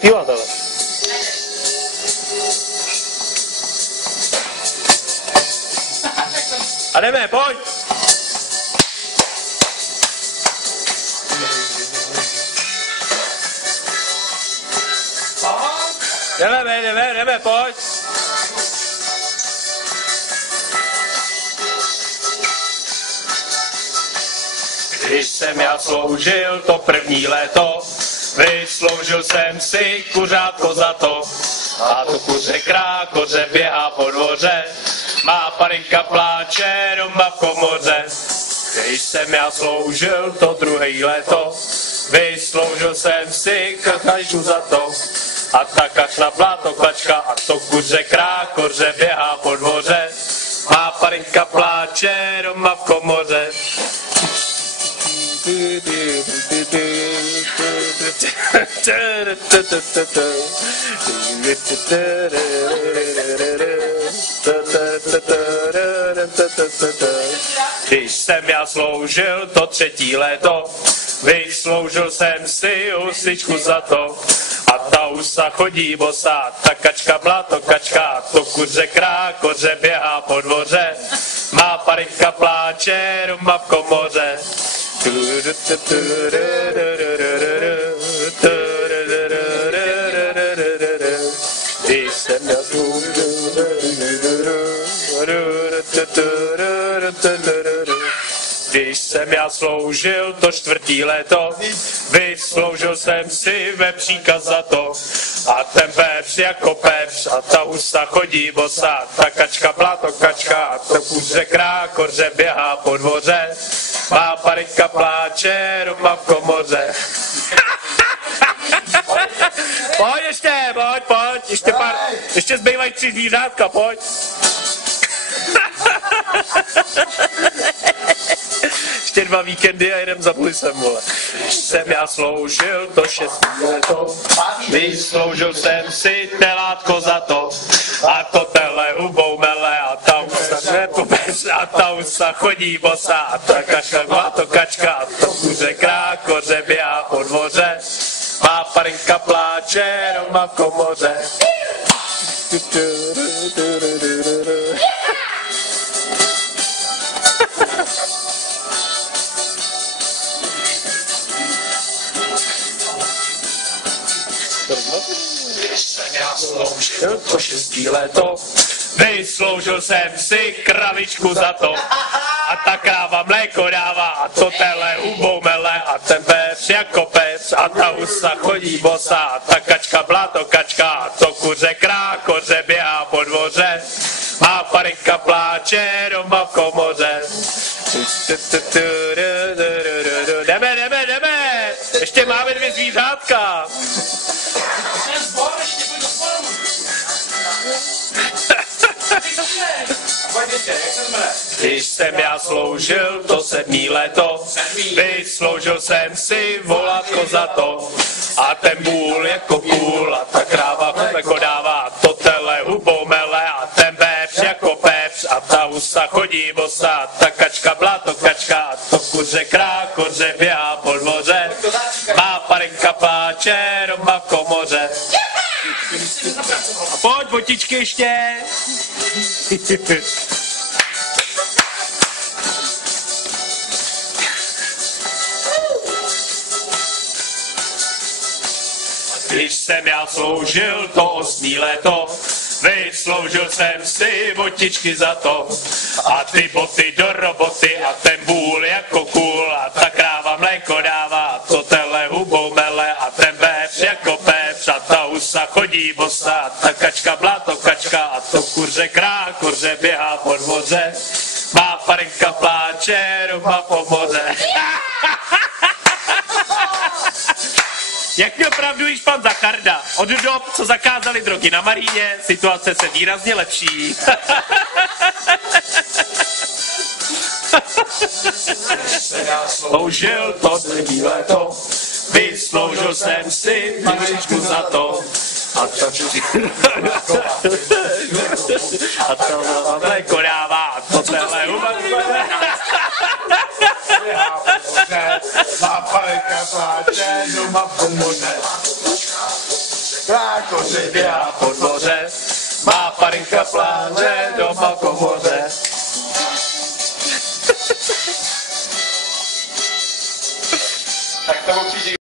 Zpívat ale. A jdeme, pojď! Jdeme, pojď! Když jsem já sloužil to první léto, vysloužil jsem si kuřátko za to. A to kuře krákoře běhá po dvoře, má parinka pláče doma v komoře. Když jsem já sloužil to druhé léto, vysloužil jsem si krchačku za to. A ta kašla bláto klačka a to kuře krákoře běhá po dvoře, má parinka pláče doma v komoře. Když jsem já sloužil to třetí léto, vysloužil jsem si husičku za to. A ta husa chodí bosá, ta kačka bláto kačka, to kuře krákoře běhá po dvoře, má parinka pláče doma v komoře. Když jsem já Když jsem já sloužil to čtvrtý léto, vysloužil jsem si vepříka za to. A ten pepř jako pepř a ta husa chodí bosá, ta kačka bláto kačka a to kuře krákoře běhá po dvoře, má parinka pláče doma v komoře. Pojď ještě, pojď, ještě zbývají 3 zvířátka, pojď. Ještě 2 víkendy a jedem za Bulisem, vole. Když jsem já sloužil to 6. léto, vysloužil jsem si telátko za to. A to tele hubou mele a ta husa chodí bosá a ta kaška má to kačka a to kuře krákoře běhá po dvoře, má parinka pláče doma v komoře. Když jsem já sloužil to 6. léto, vysloužil jsem si kravičku za to. A ta kráva mléko dává a to tele hubou mele a ten pepř jako pepř a ta husa chodí bosá a ta kačka bláto kačka a to kuře krákoře běhá po dvoře, má parinka pláče doma v komoře. Jdeme, ještě máme 2 zvířátka. Když jsem já sloužil to 7. léto, vysloužil jsem si volátko za to. A ten bůl jako kůl a ta kráva mléko dává, to tele hubou mele a ten pepř jako pepř a ta husa chodí bosá, ta kačka bláto kačka a to kuře krákoře běhá po dvoře, má parinka pláče doma v komoře. A pojď, botičky ještě. Když jsem já sloužil to 8. léto, vysloužil jsem si botičky za to. A ty boty do roboty a ten bůl jako kůl a ta kráva mléko dává, to tele hubou mele a ten pepř jako pepř a ta husa chodí bosá, ta kačka bláto kačka a to kuře krákoře běhá po dvoře, má parinka pláče doma po moře. Jak měl pravdu již pan Zacharda, od dob, co zakázali drogy na Maríně, situace se výrazně lepší. Sloužil to 3. léto, vysloužil jsem si maličku za to. A to mléko dává, to tele huba. Má palinka pláče doma v komoře. Koře běhá po dvoře, má Farinka pláže doma v komoře. Tak to mu přijde